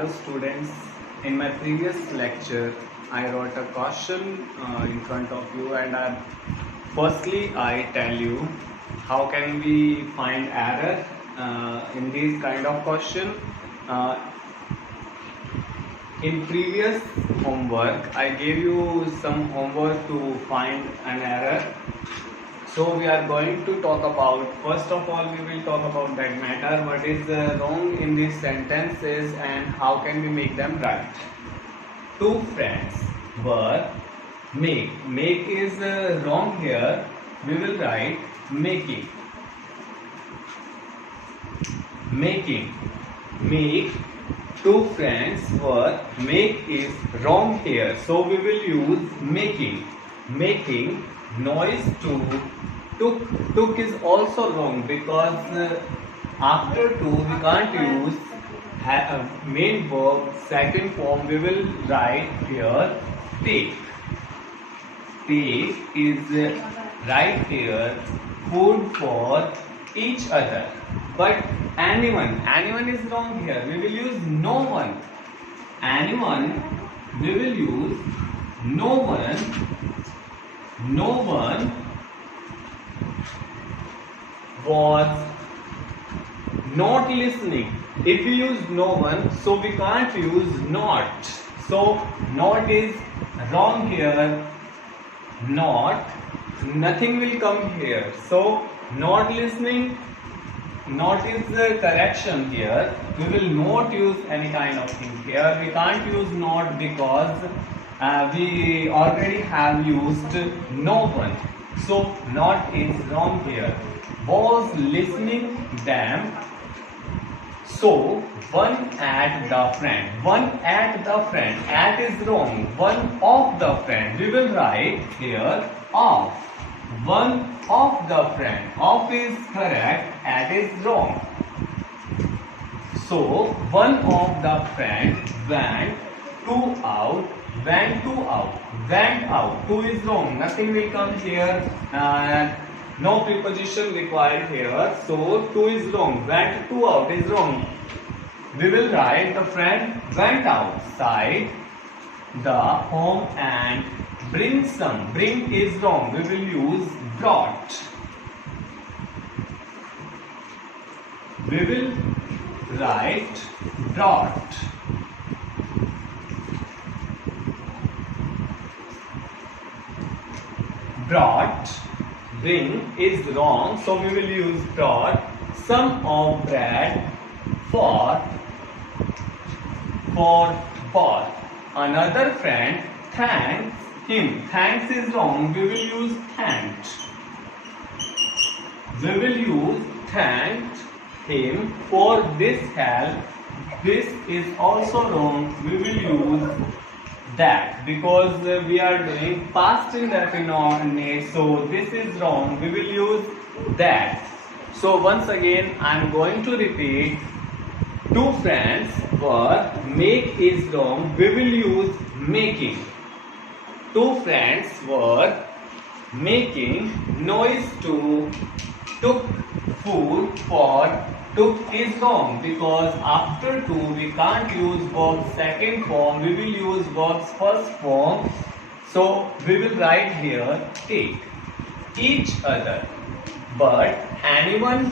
Hello students, in my previous lecture I wrote a question in front of you and firstly I tell you how can we find error in these kind of question. Uh, in previous homework I gave you some homework to find an error. So we are going to talk about, first of all we will talk about that matter, what is wrong in these sentences and how can we make them right. Two friends were make is wrong here, we will write making. Make, two friends were, make is wrong here, so we will use making. Noise took is also wrong because after to we can't use main verb second form. We will write here take is right here, food for each other. But anyone is wrong here, we will use no one. Anyone, we will use no one was not listening. If we use no one, so we can't use not. So not is wrong here. Nothing will come here. So not listening, not is the correction here. We will not use any kind of thing here. We can't use not because we already have used no one. So not is wrong here. Was listening them. So one at the friend. At is wrong. One of the friend. We will write here of. One of the friend. Of is correct. At is wrong. So one of the friend went out. Two is wrong. Nothing will come here. No preposition required here. So two is wrong. Went to out is wrong. We will write the friend went outside the home and bring some. Bring is wrong. We will use brought. We will write brought. Bring is wrong, so we will use brought. Some of bread for Paul. Another friend thanks him. Thanks is wrong, we will use thanked. We will use thanked him for this help. This is also wrong, we will use that because we are doing past indefinite, so this is wrong, we will use that. So once again I am going to repeat. Two friends were, make is wrong, we will use making. Two friends were making noise took food for. Took is wrong because after to we can't use verb second form, we will use verb's first form. So we will write here take. Each other. But anyone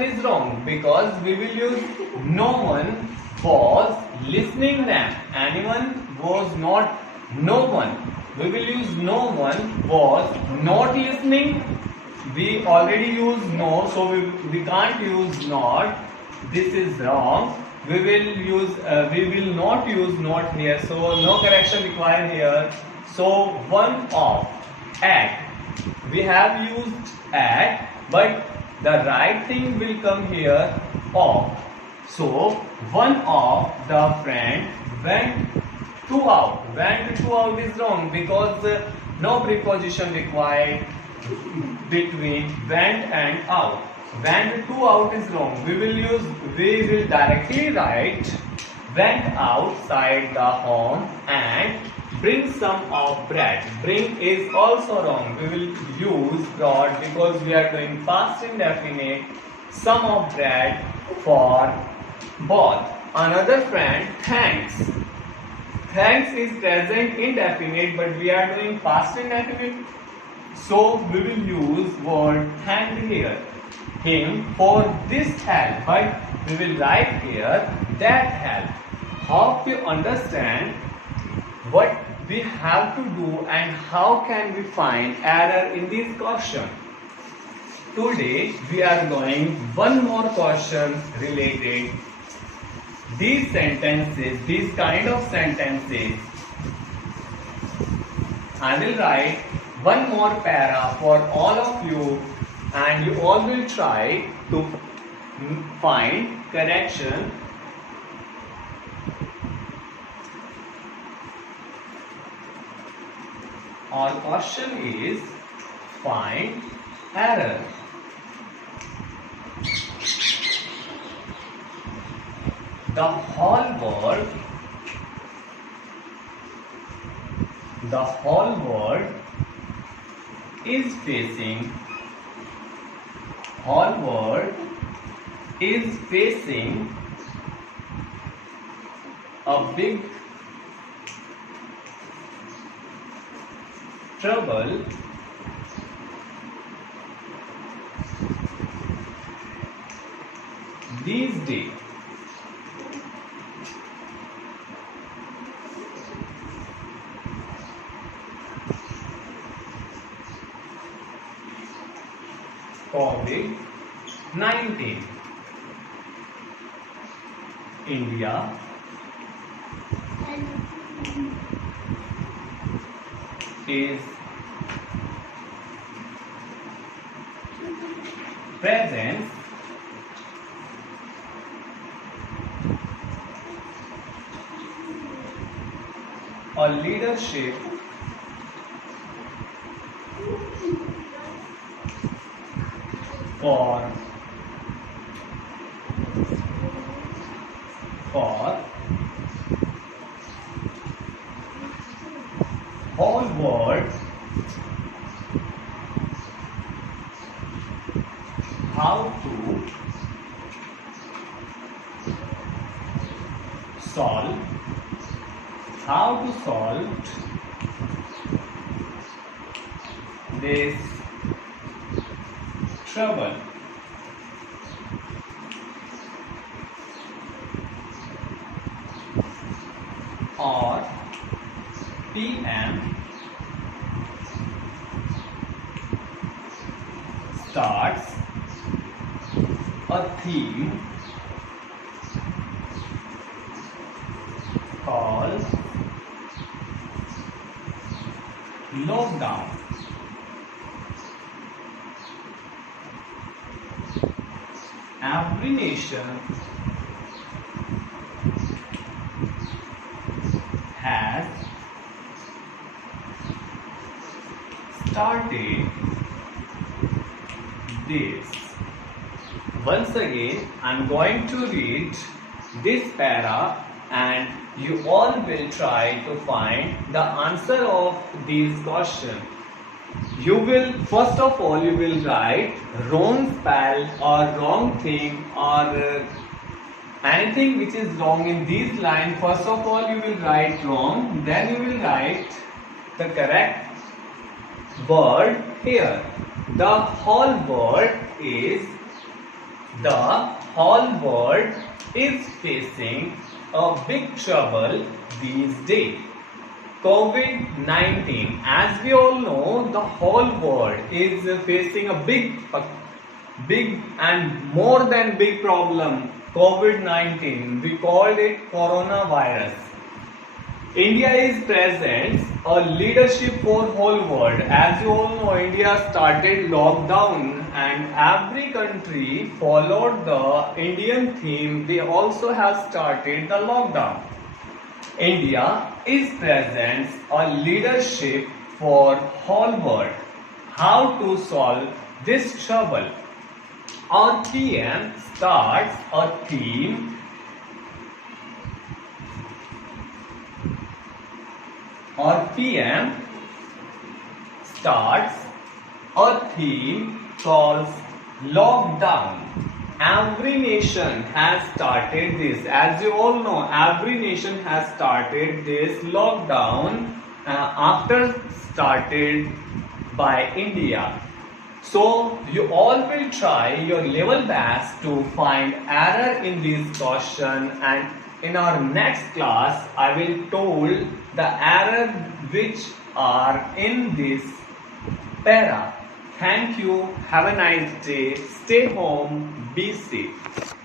is wrong because we will use no one was listening them. Anyone was not no one. We will use no one was not listening. We already use no, so we can't use not. This is wrong. We will not use not here, so no correction required here. So one of at. We have used at, but the right thing will come here of. So one of the friend went to out. Went to out is wrong because no preposition required between went and out. Went to out is wrong. We will directly write went outside the home and bring some of bread. Bring is also wrong. We will use brought because we are doing past indefinite. Some of bread for both. another friend thanks. Thanks is present indefinite, but we are doing past indefinite. So we will use word thank here. Him for this help, but we will write here that help. Hope you understand what we have to do and how can we find error in this question. Today we are going one more question related these sentences, these kind of sentences. I will write one more para for all of you and you all will try to find correction. Our question is find error. The whole world is facing a big trouble these days. COVID-19. India is present a leadership for whole world how to solve this trouble. Or PM starts a theme called lockdown. Every nation has started this. Once again, I am going to read this para and you all will try to find the answer of these questions. You will, first of all, you will write wrong spell or wrong thing or anything which is wrong in these lines. First of all, you will write wrong, then you will write the correct word here. The whole world is facing a big trouble these days. COVID-19, as we all know, the whole world is facing a big and more than big problem. COVID-19, we called it coronavirus. India is present a leadership for whole world. As you all know, India started lockdown and every country followed the Indian theme. They also have started the lockdown. India is present a leadership for whole world. How to solve this trouble? Our PM starts a theme called lockdown. every nation has started this. As you all know, every nation has started this lockdown after started by India. So you all will try your level best to find error in this question, and in our next class I will told the error which are in this para. Thank you. Have a nice day. Stay home. Be safe.